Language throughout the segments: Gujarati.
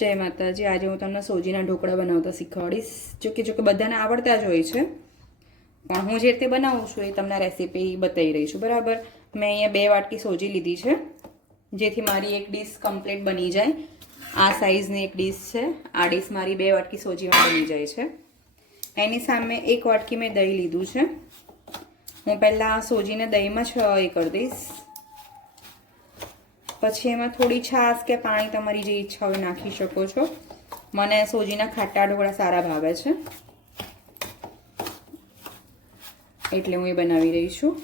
જય માતાજી। આજે હું તમને સોજીના ઢોકળા બનાવતા શીખવાડીશ। જો કે બધાને આવડતા જ હોય છે, પણ હું જે રીતે બનાવું છું એ તમને રેસીપી બતાવી રહી છું, બરાબર। મેં અહીંયા 2 વાટકી સોજી લીધી છે, જેથી મારી એક ડીશ કમ્પ્લીટ બની જાય। આ સાઈઝની એક ડીશ છે, આ ડીશ મારી 2 વાટકી સોજીમાં બની જાય છે। એની સામે 1 વાટકી મેં દહીં લીધું છે। હું પહેલાં સોજીને દહીંમાં જ એ કરી દઈશ, પછી એમાં થોડી છાશ કે પાણી તમારી જે ઈચ્છા હોય નાખી શકો છો। મને સોજીના ખાટા ઢોકળા સારા ભાવે છે, એટલે હું એ બનાવી રહી છું।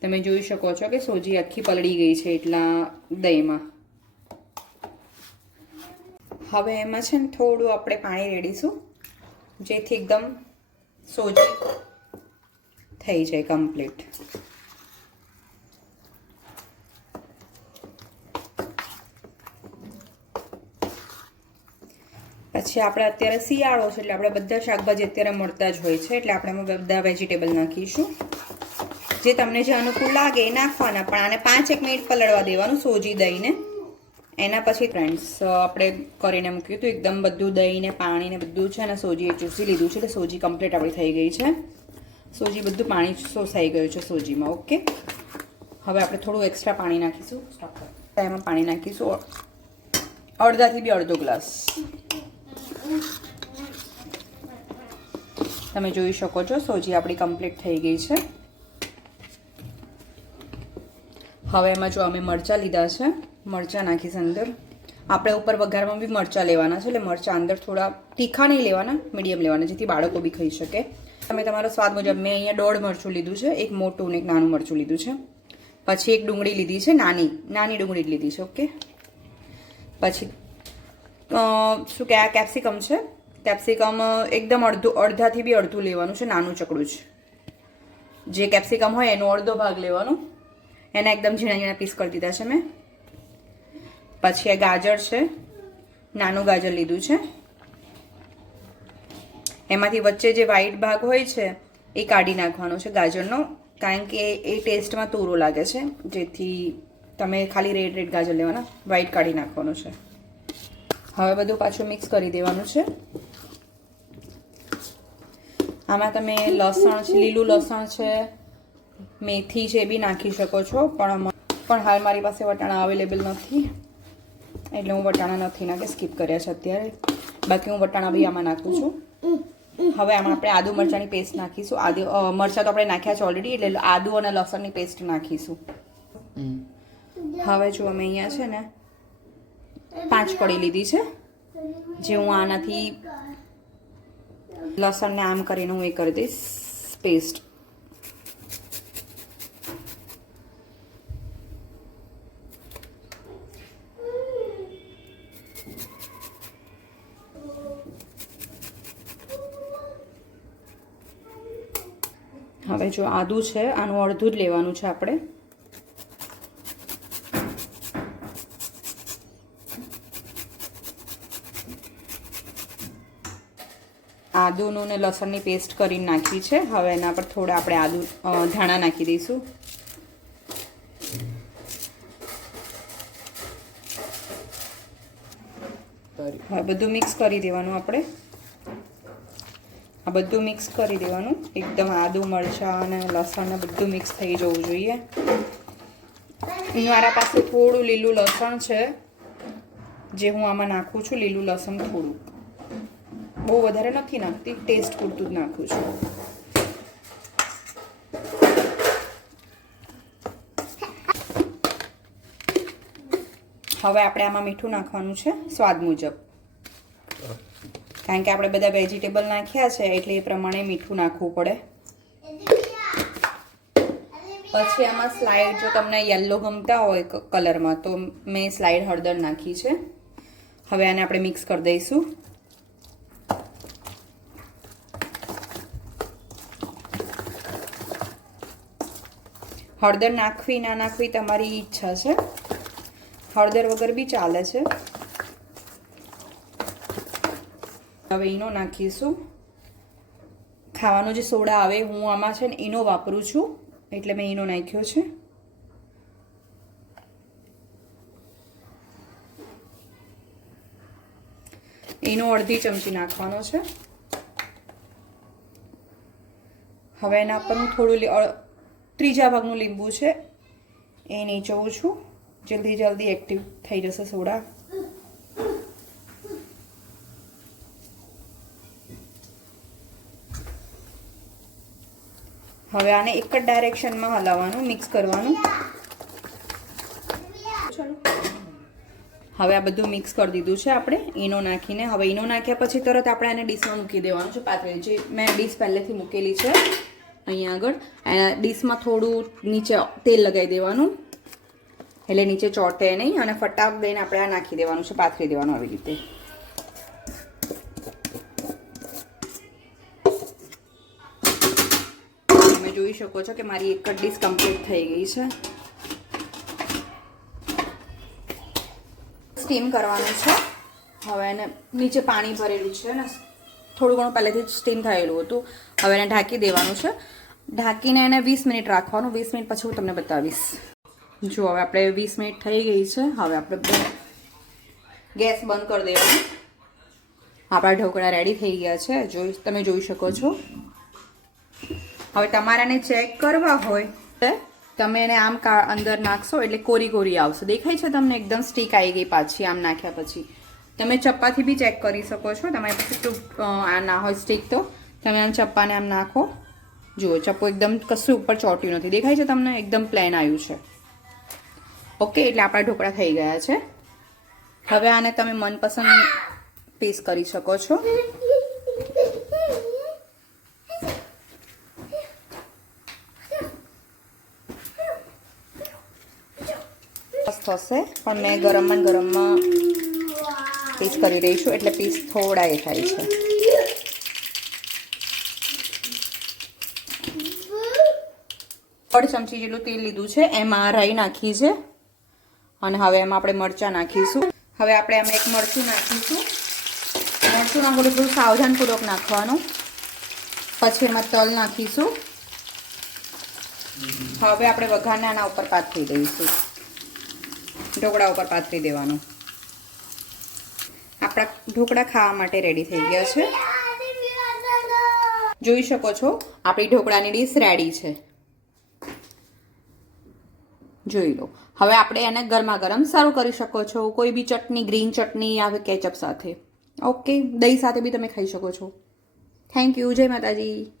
તમે જોઈ શકો છો કે સોજી આખી પલળી ગઈ છે એટલા દહીંમાં। હવે એમાં છે ને થોડું આપણે પાણી રેડીશું, જેથી એકદમ સોજી થઈ જાય કમ્પ્લીટ। પછી આપણે અત્યારે શિયાળો છે એટલે આપણે બધા શાકભાજી અત્યારે મળતા જ હોય છે, એટલે આપણે એમાં બધા વેજીટેબલ નાખીશું। જે તમને જે અનુકૂળ લાગે એ નાખવાના, પણ આને 5-1 મિનિટ પલળવા દેવાનું સોજી દહીંને। એના પછી ફ્રેન્ડ્સ આપણે કરીને મૂક્યું હતું એકદમ બધું દહીં ને પાણી ને બધું છે, અને સોજીએ ચૂસી લીધું છે, એટલે સોજી કમ્પ્લીટ આપણી થઈ ગઈ છે। સોજી બધું પાણી શોષાઈ ગયું છે સોજીમાં, ઓકે। હવે આપણે થોડું એક્સ્ટ્રા પાણી નાખીશું, એમાં પાણી નાખીશું અડધાથી બી અડધો ગ્લાસ। તમે જોઈ શકો છો સોજી આપણી કમ્પ્લીટ થઈ ગઈ છે। હવે એમાં જો અમે મરચાં લીધા છે, મરચાં નાખીશ અંદર। આપણે ઉપર વઘારમાં બી મરચાં લેવાના છે, એટલે મરચાં અંદર થોડા તીખા નહીં લેવાના, મીડિયમ લેવાના, જેથી બાળકો બી ખાઈ શકે। તમે તમારો સ્વાદ મુજબ, મેં અહીંયા 1.5 મરચું લીધું છે, એક મોટું ને એક નાનું મરચું લીધું છે। પછી એક ડુંગળી લીધી છે, નાની ડુંગળી લીધી છે, ઓકે। પછી શું કે આ કેપ્સિકમ છે, કેપ્સિકમ એકદમ અડધાથી બી અડધું લેવાનું છે, નાનું ચકડું જ। જે કેપ્સિકમ હોય એનો અડધો ભાગ લેવાનો, એના એકદમ ઝીણા ઝીણા પીસ કરી દીધા છે મેં। પછી આ ગાજર છે, નાનું ગાજર લીધું છે। એમાંથી વચ્ચે જે વ્હાઈટ ભાગ હોય છે એ કાઢી નાખવાનો છે ગાજરનો, કારણ કે એ ટેસ્ટમાં તોરો લાગે છે, જેથી તમે ખાલી રેડ ગાજર લેવાના, વ્હાઈટ કાઢી નાખવાનું છે। હવે બધું પાછું મિક્સ કરી દેવાનું છે। આમાં તમે લસણ છે, લીલું લસણ છે, મેથી છે એ બી નાખી શકો છો, પણ હાલ મારી પાસે વટાણા અવેલેબલ નથી, એટલે હું વટાણા નથી નાખી, સ્કીપ કર્યા છે અત્યારે। બાકી હું વટાણા બી આમાં નાખું છું। હવે આમાં આપણે આદુ મરચાંની પેસ્ટ નાખીશું। મરચાં તો આપણે નાખ્યા છે ઓલરેડી, એટલે આદુ અને લસણની પેસ્ટ નાખીશું। હવે જો અમે અહીંયા છે ને 5 કળી લીધી છે, જે હું આનાથી લસણને આમ કરીને હું એ કરી દઈશ પેસ્ટ। હવે જો આદુ છે, આનું અડધું જ લેવાનું છે આપણે। આદુનું ને લસણની પેસ્ટ કરીને નાખી છે। હવે એના પર થોડા આપણે ધાણા નાખી દઈશું। હવે બધું મિક્સ કરી દેવાનું આપણે। આ બધું મિક્સ કરી દેવાનું, એકદમ આદુ મરચાં અને લસણ ને બધું મિક્સ થઈ જવું જોઈએ। મારા પાસે થોડું લીલું લસણ છે, જે હું આમાં નાખું છું। લીલું લસણ થોડું, બહુ વધારે નથી નાખતી, ટેસ્ટ પૂરતું જ નાખું છું। હવે આપણે આમાં મીઠું નાખવાનું છે સ્વાદ મુજબ, કારણ કે આપણે બધા વેજીટેબલ નાખ્યા છે, એટલે એ પ્રમાણે મીઠું નાખવું પડે। પછી આમાં સ્લાઈડ, જો તમને યલો ગમતા હોય કલરમાં, તો મેં સ્લાઈડ હળદર નાખી છે। હવે આને આપણે મિક્સ કરી દઈશું। હળદર નાખવી ના નાખવી તમારી ઈચ્છા છે, હળદર વગર બી ચાલે છે। હવે ઈનો નાખીશું। ખાવાનો જે સોડા આવે, હું આમાં છે ને ઈનો વાપરું છું, એટલે મેં ઈનો નાખ્યો છે। એનો અડધી ચમચી નાખવાનો છે. હવે એના પર હું થોડું ત્રીજા ભાગનું લીંબુ છે એ નીચોવું છું. જલ્દી એક્ટિવ થઈ જશે સોડા. હવે આને એક જ ડાયરેક્શનમાં હલાવવાનું, મિક્સ કરવાનું. હવે આ બધું મિક્સ કરી દીધું છે આપણે ઈનો નાખીને. હવે ઈનો નાખ્યા પછી તરત આપણે આને ડીશમાં મૂકી દેવાનું છે પાતળી. જે મેં ડીશ પહેલેથી મૂકેલી છે અહીંયા આગળ, ડીશમાં થોડું નીચે તેલ લગાવી દેવાનું એટલે નીચે ચોંટે નહીં, અને ફટાક દઈને આપણે આ નાખી દેવાનું છે, પાથરી દેવાનું આવી રીતે. તમે જોઈ શકો છો કે મારી એક જ ડીશ કમ્પ્લીટ થઈ ગઈ છે. સ્ટીમ કરવાનું છે. હવે એને નીચે પાણી ભરેલું છે ને, થોડું ઘણું પહેલેથી જ સ્ટીમ થયેલું હતું. હવે એને ઢાંકી દેવાનું છે. ઢાંકીને એને 20 મિનિટ રાખવાનું. 20 મિનિટ પછી હું તમને બતાવીશ. જો હવે આપણે 20 મિનિટ થઈ ગઈ છે. હવે આપણે ગેસ બંધ કરી દેવાનું. આપણા ઢોકળા રેડી થઈ ગયા છે, તમે જોઈ શકો છો. હવે તમારે એને ચેક કરવા હોય તમે એને આમ અંદર નાખશો એટલે કોરી આવશે. દેખાય છે તમને? એકદમ સ્ટીક આવી ગઈ પાછી આમ નાખ્યા પછી. તમે ચપ્પાથી બી ચેક કરી શકો છો. તમારી પાસે આ ના હોય સ્ટીક તો તમે આમ ચપ્પાને આમ નાખો. જુઓ, ચપ્પો એકદમ કશું ઉપર ચોટ્યું નથી. દેખાય છે તમને? એકદમ પ્લેન આવ્યું છે. ઓકે, એટલે આપણા ઢોકળા થઈ ગયા છે. હવે આને તમે મનપસંદ પીસ કરી શકો છો. થશે પણ મેં ગરમમાં પીસ કરી રહી છું એટલે પીસ થોડા એ થાય છે. અડધી ચમચી જેટલું તેલ લીધું છે, એમાં રાઈ નાખી છે, અને હવે એમાં આપણે મરચાં નાખીશું. હવે આપણે આમાં એક મરચું નાખીશું. મરચું નાખવું થોડું સાવધાનપૂર્વક નાખવાનું. પછી એમાં તલ નાખીશું. હવે આપણે વઘારને આના ઉપર પાથરી દઈશું. ઢોકળા ઉપર પાથરી દેવાનું. આપણા ઢોકળા ખાવા માટે રેડી થઈ ગયા છે. જોઈ શકો છો આપણી ઢોકળાની ડીશ રેડી છે. જોઈ લો. હવે આપણે એને ગરમા ગરમ સર્વ કરી શકો છો. કોઈ બી ચટણી, ગ્રીન ચટણી આવે કેચઅપ સાથે. ઓકે, દહીં સાથે બી તમે ખાઈ શકો છો. Thank you. જય માતાજી.